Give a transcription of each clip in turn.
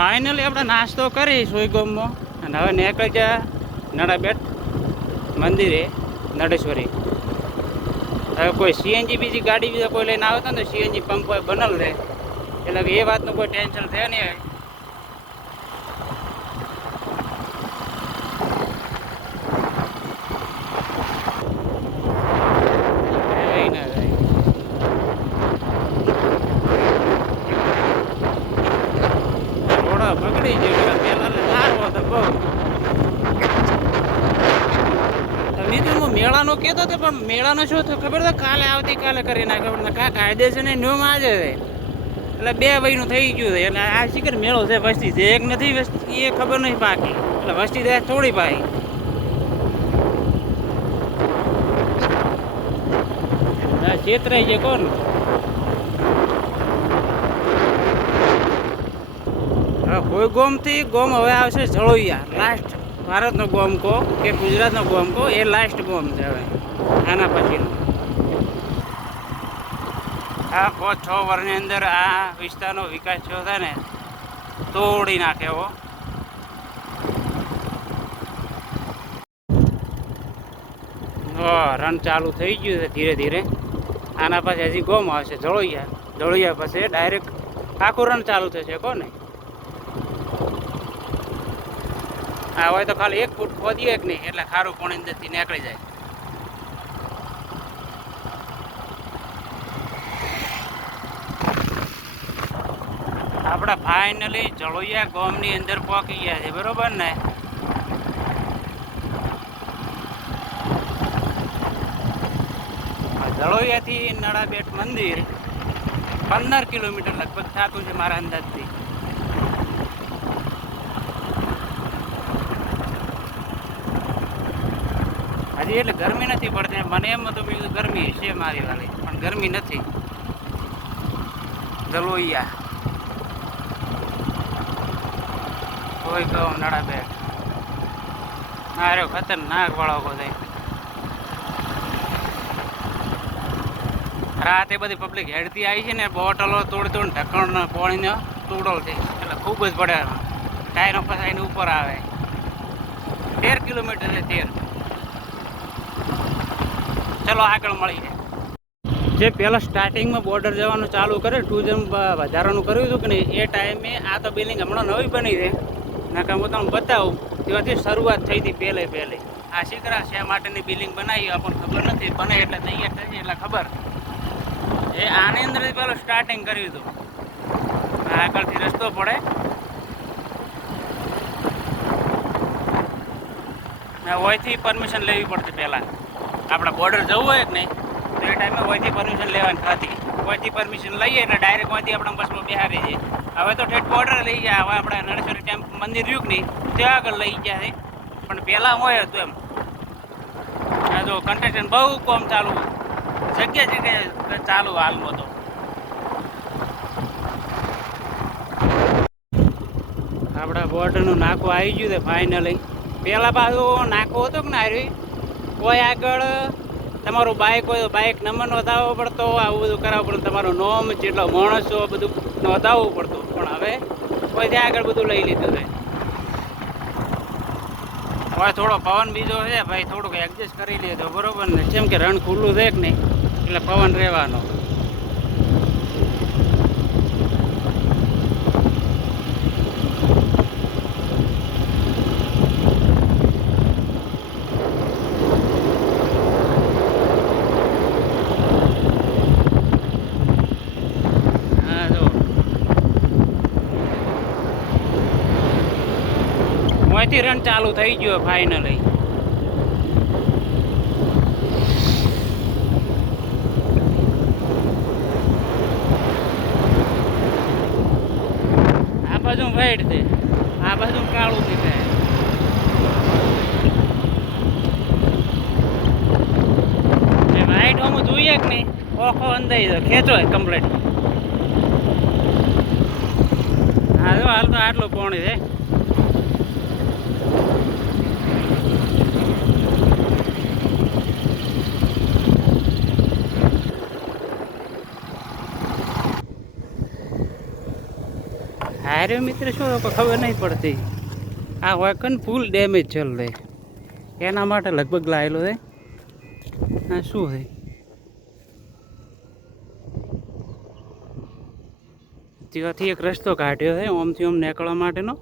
Finally આપણે નાસ્તો કરી સોયગોમમાં અને હવે નીકળી જા નડાબેટ મંદિરે નડેશ્વરી. હવે કોઈ સીએનજી બીજી ગાડી બીજા કોઈ લઈને આવતા ને સીએનજી પંપ હોય બનેલ રહે એટલે એ વાતનું કોઈ ટેન્શન થાય નહીં. બગડી ગયો પેલા સારો હતો બહુ. મિત્રો હું મેળાનો કહેતો હતો પણ મેળાનો શું થયું ખબર તો કાલે આવતીકાલે કરી નાખે ખબર કા કાયદેસર ને નિયમ આજે એટલે 2 વયનું થઈ ગયું છે. એટલે આ શિખર મેળો છે વસ્તી છે એક નથી વસ્તી એ ખબર નહીં પાકી એટલે વસ્તી ત્યાં થોડી પાકી. છેતરાઈ છે કોણ. કોઈ ગોમથી ગોમ હવે આવશે જળોયા લાસ્ટ ભારતનો ગોમ કહો કે ગુજરાતનો ગોમ કહો એ લાસ્ટ ગોમ છે હવે આના પછીનો. આ 5-6 વર્ષની અંદર આ વિસ્તારનો વિકાસ થયો છે ને તોડી નાખે એવો. રન ચાલુ થઈ ગયું છે ધીરે ધીરે. આના પાસે હજી ગોમ આવશે જળોયા પછી ડાયરેક્ટ આખું રન ચાલુ થશે કોને. હા હોય તો ખાલી 1 ફૂટ ખોદીએ કે નહીં એટલે ખારું પાણી અંદરથી નીકળી જાય. આપણે ફાઇનલી જળોયા ગામની અંદર પહોંચી ગયા છે બરોબર ને. જળોયાથી નડાબેટ મંદિર 15 કિલોમીટર લગભગ થતું છે મારા અંદાજથી. હજી એટલે ગરમી નથી પડતી. મને એમ હતું બીજું ગરમી છે મારી વાળી પણ ગરમી નથી. જળોયા કોઈ કહો નડાબેટ મારે ખતરનાક વાળો બધા. રાતે બધી પબ્લિક હેડતી આવી છે ને બોટલો તોડ ઢક્કણ પાણીનો તોડલ છે એટલે ખૂબ જ પડે. ટાયરો ફસાઈને ઉપર આવે. 13 કિલોમીટર છે 13. ચલો આગળ મળીએ. જે પહેલાં સ્ટાર્ટિંગમાં બોર્ડર જવાનું ચાલુ કરે ટુરિઝમ વધારવાનું કર્યું હતું કે નહીં એ ટાઈમે આ તો બિલ્ડિંગ હમણાં નવી બની છે નાકા હું તમને બતાવું ત્યાંથી શરૂઆત થઈ હતી પહેલે. આ શીકરા શા માટેની બિલ્ડિંગ બનાવી આપણને ખબર નથી. બને એટલે તૈયાર થઈ એટલે ખબર. એ આની અંદરથી પહેલું સ્ટાર્ટિંગ કર્યું હતું. આગળથી રસ્તો પડે ઓયથી પરમિશન લેવી પડતી પહેલાં. આપણે બોર્ડર જવું હોય કે નહીં તો એ ટાઈમે ઓયથી પરમિશન લેવાની થતી. ઓયથી પરમિશન લઈએ એટલે ડાયરેક્ટ ઓયથી આપણે બસમાં બેહારી જઈએ. હવે તો ઠેઠ બોર્ડર લઈ ગયા. હવે આપણે નડેશ્વરી ટેમ્પલ મંદિર રહ્યું કે નહીં ત્યાં આગળ લઈ ગયા છે પણ પહેલાં હોય હતું એમ. આ જો કન્સ્ટ્રક્શન બહુ કોમ ચાલુ જગ્યા ચાલુ હાલમાં તો. આપણા બોર્ડરનું નાકું આવી ગયું છે ફાઇનલી. પહેલાં પાછું નાકું હતું કે ના આવ્યું કોઈ આગળ તમારું બાઇક હોય તો બાઇક નંબર નોંધાવવો પડતો આવું બધું કરાવવું પડતું. તમારું નોમ જેટલો માણસો બધું નોંધાવવું પડતું પણ હવે કોઈ ત્યાં આગળ બધું લઈ લીધું છે. હવે થોડો પવન બીજો છે ભાઈ થોડુંક એડજસ્ટ કરી લીધો બરોબર ને. જેમ કે રણ ખુલ્લું છે કે નહીં એટલે પવન રહેવાનો. અહીંથી રન ચાલુ થઈ ગયો ફાઇનલી. આ બાજુ વાઈટ છે આ બાજુ કાળું દેખાય. વાઈટ આમ જોઈએ કે નહીં ઓખો અંદાઈ જાય ખેંચો કમ્પ્લીટ. હા જો હાલ તો આટલું પાણી છે. હારે મિત્ર શું ખબર નહીં પડતી આ હોય કન ફૂલ ડેમેજ ચાલ રહે એના માટે લગભગ લાયેલો છે આ શું છે ત્યાંથી એક રસ્તો કાઢ્યો છે ઓમથી ઓમ નીકળવા માટેનો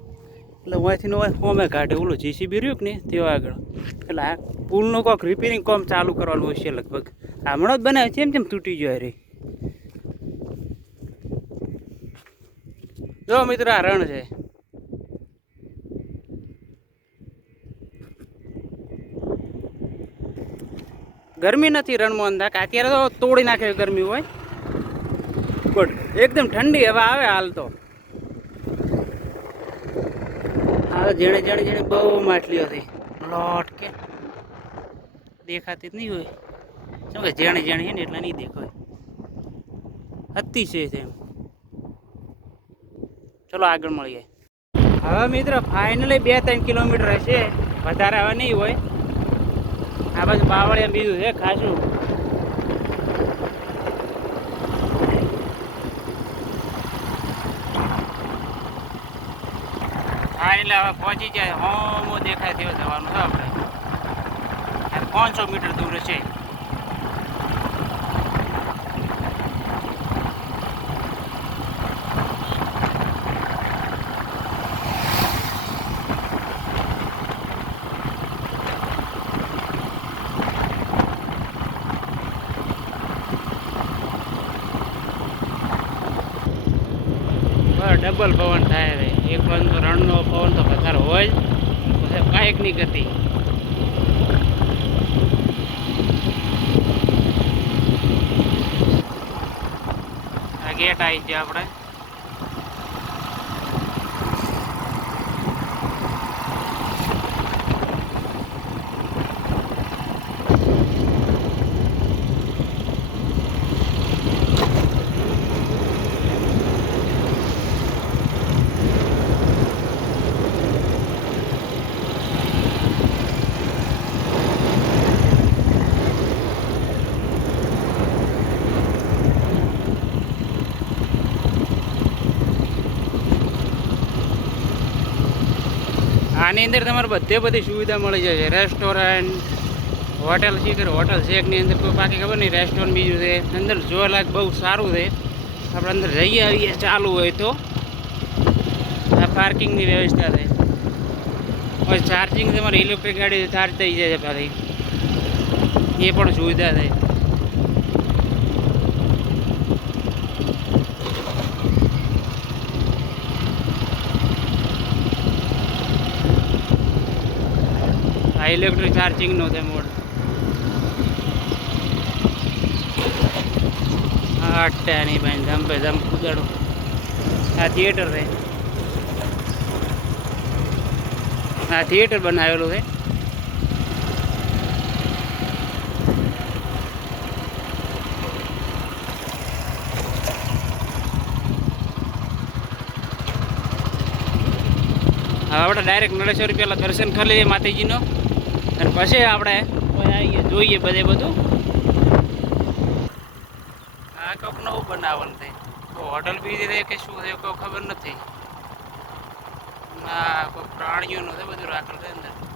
એટલે અહીંથી હોમે કાઢે ઓલું જીસીબી રહ્યું કે ને તેઓ આગળ એટલે આ પુલનું કોઈક રિપેરિંગ કામ ચાલુ કરવાનું હશે લગભગ હમણાં જ બનાવે છે એમ તૂટી જાય રે જો મિત્રો આ રણ છે ગરમી નથી રણમાં અંધાક અત્યારે તો તોડી નાખે ગરમી હોય બટ એકદમ ઠંડી હવા આવે હાલ તો હા જેણે જેણે જેણે બહુ માછલીઓ હતી લોટ કે દેખાતી જ નહીં હોય શું કે જેણે જેણે છે ને એટલે નહીં દેખાય અતિશય છે એમ ચલો આગળ મળીએ હવે મિત્ર ફાઇનલી 2-3 કિલોમીટર હશે વધારે હવે નહીં હોય આ બાજુ બાવળિયા બીજું છે ખાસું ફાઇનલી હવે પહોંચી જાય હોમો દેખાય તેવો જવાનું છે આપણે 500 મીટર દૂર છે ડબલ પવન થાય રે એક બાજુ તો રણનો પવન તો વધારે હોય જ પછી કાંઈકની ગતિ આ ગેટ આવી છે આપણે આની અંદર તમારે બધી સુવિધા મળી જશે રેસ્ટોરન્ટ હોટલ છે કે હોટલ શેકની અંદર કોઈ બાકી ખબર નહીં રેસ્ટોરન્ટ બીજું છે અંદર જોવાલાયક બહુ સારું છે આપણે અંદર જઈએ આવીએ ચાલુ હોય તો આ પાર્કિંગની વ્યવસ્થા છે હવે ચાર્જિંગ તમારી ઇલેક્ટ્રિક ગાડી ચાર્જ થઈ જાય છે પાછી એ પણ સુવિધા છે આ ઇલેક્ટ્રિક ચાર્જિંગનો છે મોડ અટ્ટાની ભાઈ ધંપે ધમ કુદાડો આ થિયેટર છે આ થિયેટર બનાવેલું છે હવે આપણે ડાયરેક્ટ નળેશ્વરી પહેલાં દર્શન કરી લઈએ માતાજીનો અને પછી આપણે આવીએ જોઈએ બધું આ કોક નવું બનાવવાનું છે હોટલ બી રહે કે શું છે કોઈ ખબર નથી ના કોઈ પ્રાણીઓનું છે બધું રાખેલું છે અંદર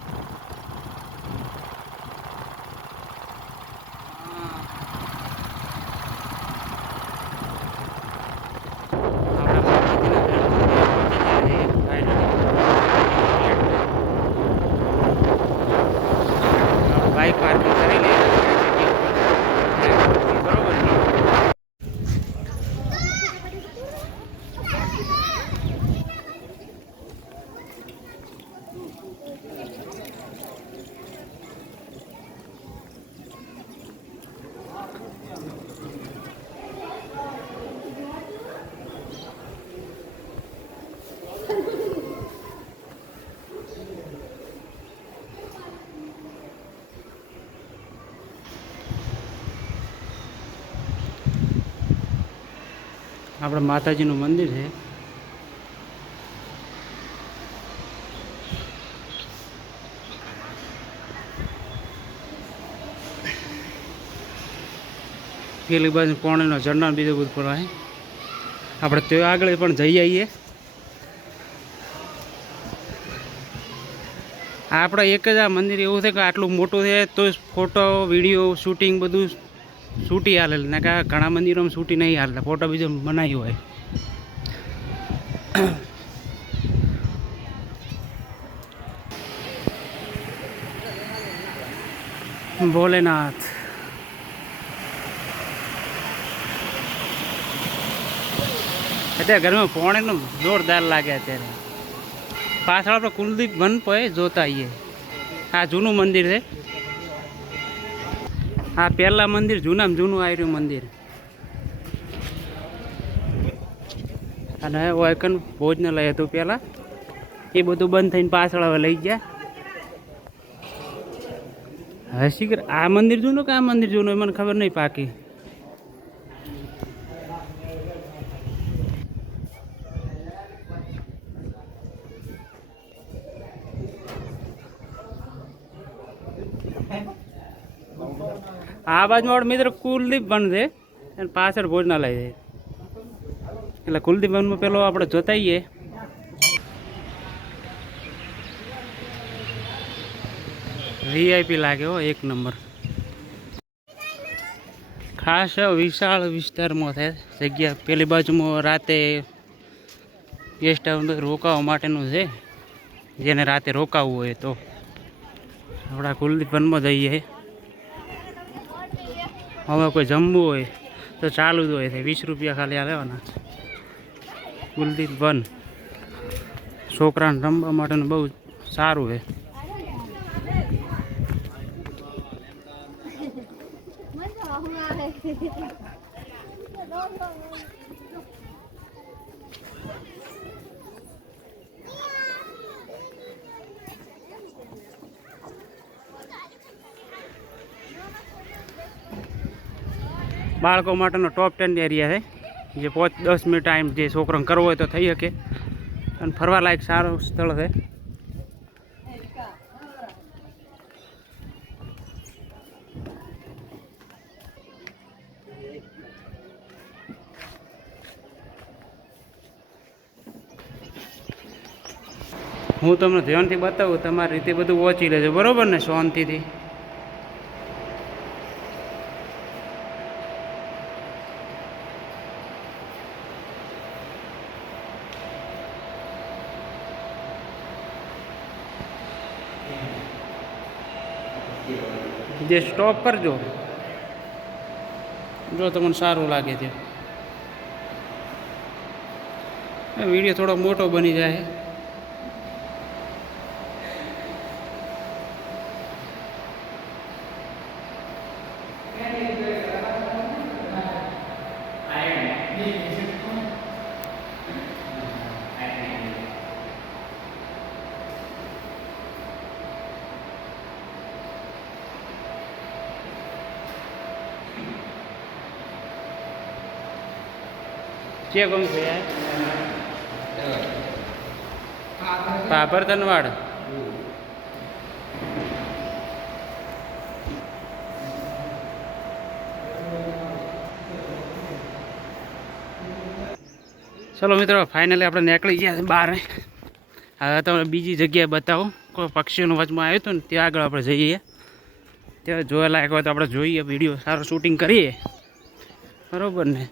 બાઇક પાર્કિંગ કરી લે બરોબર આપણે માતાજીનું મંદિર છે પેલી બાજુ પાણીનો ઝરણા બીજું બધું પડવાય આપણે તે આગળ પણ જઈ આવીએ આપણે એક જ આ મંદિર એવું છે કે આટલું મોટું છે તો ફોટો વિડીયો શૂટિંગ બધું શૂટી હાલે ને કે ઘણા મંદિરોમાં શૂટી નહીં હાલતા, ફોટો બીજો બનાવી હોય. ભોલેનાથ અત્યારે ઘરમાં પોણીનું જોરદાર લાગે. અત્યારે પાછળ આપણે કુલદીપ વન પર જોતા આવીએ. આ જૂનું મંદિર છે. આ પહેલાં મંદિર જૂનામાં જૂનું આવ્યું મંદિર. અને વાયકન ભોજનાલય હતું પહેલાં, એ બધું બંધ થઈને પાછળ હવે લઈ ગયા. હસી કર આ મંદિર જૂનું કે આ મંદિર જૂનું મને ખબર નહીં પાકી. આ બાજુમાં મિત્ર કુલદીપ વન છે અને પાછળ ભોજનાલય છે. એટલે કુલદીપ વનમાં પેલો આપણે જોતાઈએ. વીઆઈપી લાગે હો, એક નંબર. ખાસ વિશાળ વિસ્તારમાં છે જગ્યા. પેલી બાજુમાં રાતે ગેસ્ટ હાઉસ રોકાવા માટેનું છે, જેને રાતે રોકાવું હોય તો આપણા કુલદીપ વનમાં જઈએ. હવે કોઈ જમવું હોય તો ચાલુ જ હોય છે, 20 રૂપિયા ખાલી આ લેવાના. કુલદીપ વન છોકરાને રમવા માટેનું બહુ સારું છે. બાળકો માટેનો ટોપ 10 એરિયા છે, જે 5-10 મિનિટ ટાઈમ જે છોકરાને કરવો હોય તો થઈ શકે. અને ફરવા લાયક સારું સ્થળ છે. હું તમને ધ્યાનથી બતાવું, તમારી રીતે બધું વાંચી લેજો, બરાબર ને? શાંતિથી. જે સ્ટોપ કરજો જો તમને સારું લાગે છે. વિડીયો થોડો મોટો બની જાય. क्या कौन से है? पापर तनवाड़. चलो मित्रों, फाइनली આપણે નીકળી ગયા છે બહાર. હવે તમને બીજી જગ્યાએ બતાવું. કોઈ પક્ષીઓનો વચમાં આવ્યું હતું ને ત્યાં આગળ આપણે જઈએ. ત્યાં જોવા લાયક હોય તો આપણે જોઈએ, વિડીયો સારો શૂટિંગ કરીએ, બરાબર ને?